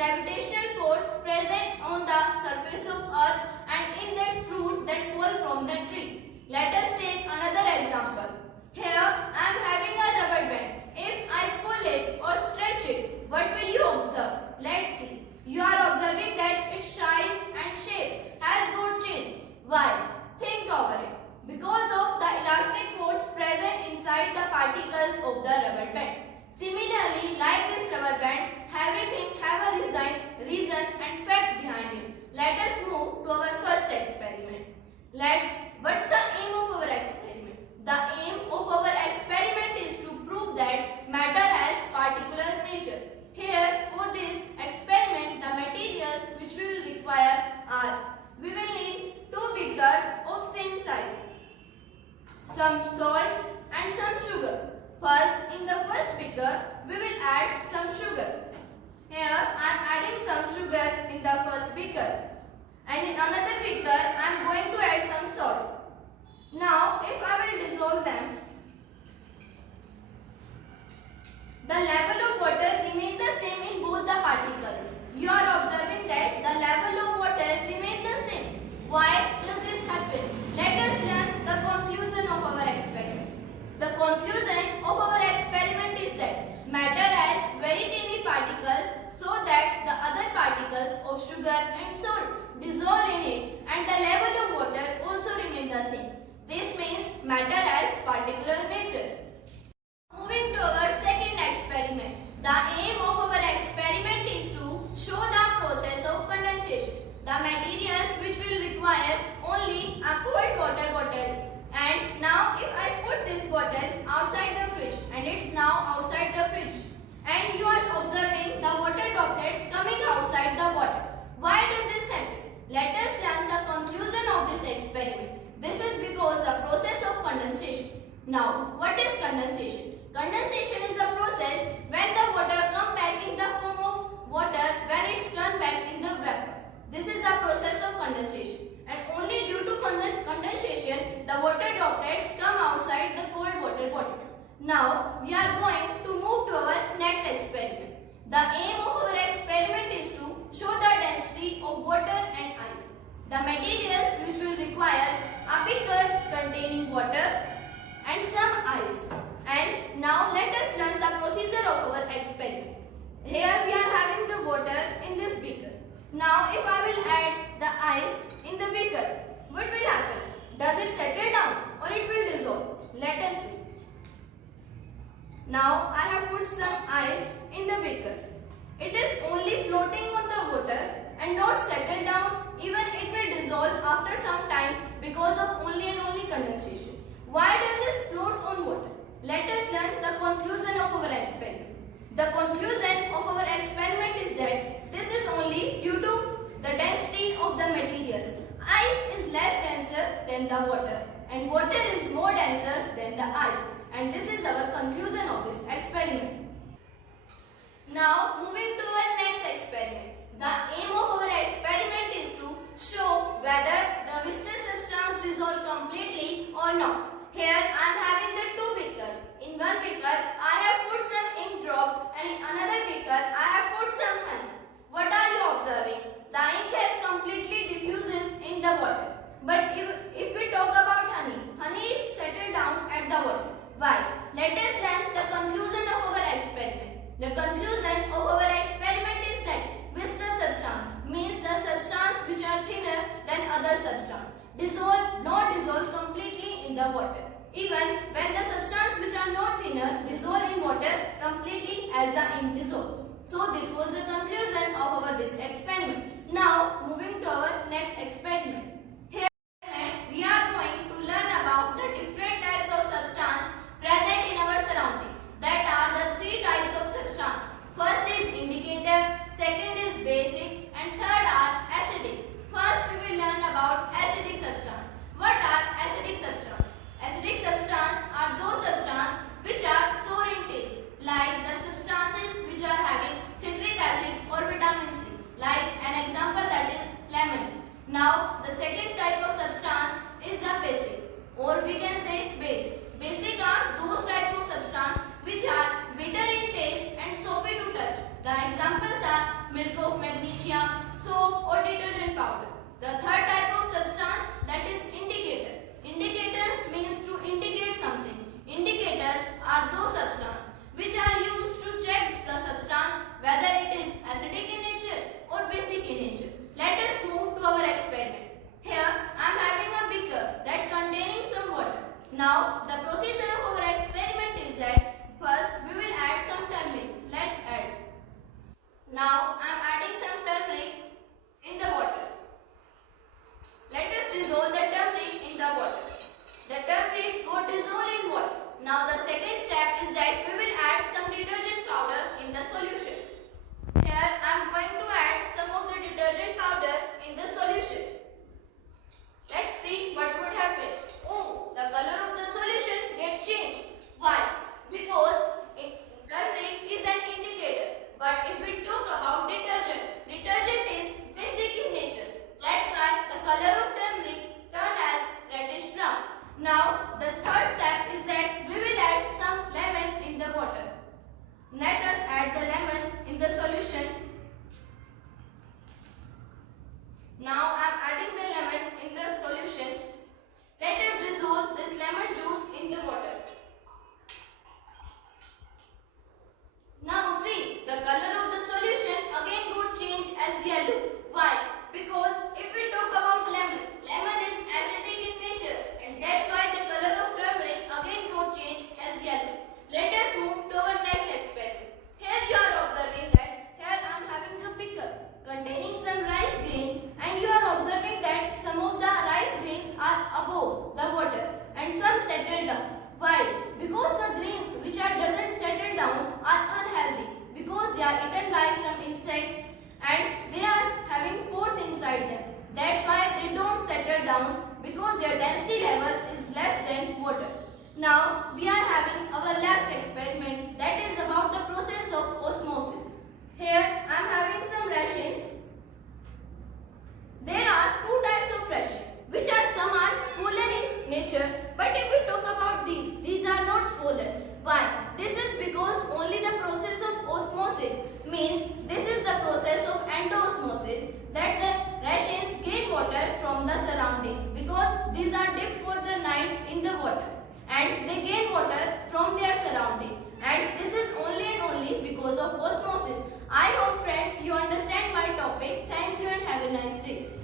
gravitational force present on the surface of earth and in that fruit that fall from the tree. Let us take another example. Here I am having a rubber band. If I pull it or stretch it, what will you observe? Let's see. You are observing that its size and shape has got changed. Why? Think over it. Because of the elastic force present inside the particles of the rubber band. Similarly, like this rubber band, everything have a reason and fact behind it. Let us move to our first experiment. What's the aim of our experiment? The aim of our experiment is to prove that matter has particular nature. Here, for this experiment, the materials which we will require are: we will need 2 beakers of same size, some salt and some sugar. First, in the first beaker, we will add some sugar. Here, I am adding some sugar in the first beaker. And in another beaker, I am going to add some salt. Now, if I will dissolve them, the level of water remains the same in both the particles. You are observing that the level of water remains the same. Why does this happen? Let us learn the conclusion of our experiment. The conclusion of our experiment is that matter has very tiny particles so that the other particles of sugar and salt dissolve in it and the level of water also remains the same. This means matter has particular nature. Moving to our second experiment. The aim of our experiment is to show the process of condensation. The materials which will require only a cold water bottle. And now if I put this bottle outside the fridge and it's now outside the fridge and you are observing the water droplets coming outside the water. Why does this happen? Let us learn the conclusion of this experiment. This is because the process of condensation. Now, what is condensation? Condensation is the process when the water comes back in the form of water when it's turned back in the vapor. This is the process of condensation. And only due to condensation, the water droplets come outside the cold water bottle. Now, we are going to move to our next experiment. The aim of our experiment is to show the density of water and ice. The materials which will require a beaker containing water and some ice. And now let us learn the procedure of our experiment. Here we are having the water in this beaker. Now if I will add the ice in the beaker, what will happen? Does it settle down or it will dissolve? Let us see. Now I have put some ice in the beaker. It is only floating on the water and not settled down. Even it will dissolve after some time because of only and only condensation. Why does this float on water? Let us learn the conclusion of our experiment. The conclusion of our experiment is that this is only due to the density of the materials. Ice is less denser than the water and water is more denser than the ice. And this is our conclusion of this experiment. Now moving to our next experiment. The aim of our experiment is to show whether the viscous substance dissolve completely or not. Here I am having the 2 beakers. In one beaker I have put some ink drop and in another beaker I have put some honey. What are you observing? The ink has completely diffuses in the water. But if we talk about honey, honey is settled down at the water. Why? Let us learn the conclusion of our experiment. The conclusion of our experiment is that viscous substance means the substance which are thinner than other substance not dissolve completely in the water. Even when the substance which are not thinner dissolve in water completely as the ink dissolve. So this was the conclusion of our this experiment. Now moving to our next experiment. Here we are going to learn about the different types of substance present in our surrounding. That are the 3 types of substance. First is indicator, second is basic and third are acidic. First we will learn about acidic substance. What are acidic substance? Acidic substance are those substances which are sour in taste, like the substances which are having citric acid or vitamin C. Like an example that is Now I am adding the lemon in the solution. Let us dissolve this lemon juice in the water. Now see, the color of the solution again would change as yellow. Why? Because if we talk about lemon, lemon is acidic in nature and that's why the color of turmeric again would change as yellow. Let us move to our next experiment. Here you are observing that here I am having a pickle containing some rice grain and you are observing that some of the rice grains are above the water and some settle down. Why? Because the grains which are doesn't settle down are unhealthy because they are eaten by some insects and they are having pores inside them. That's why they don't settle down because their density level is less than water. Now we are having our last experiment that is about the process of osmosis. Here I am having some rations. There are two types of ration which are some are swollen in nature but if we talk about these are not swollen. Why? This is because only the process of osmosis means this is the process of endosmosis that the rations gain water from the surroundings because these are dipped for the night in the water and they gain water from their surrounding and this is only and only because of osmosis. I hope friends you understand my topic. Thank you and have a nice day.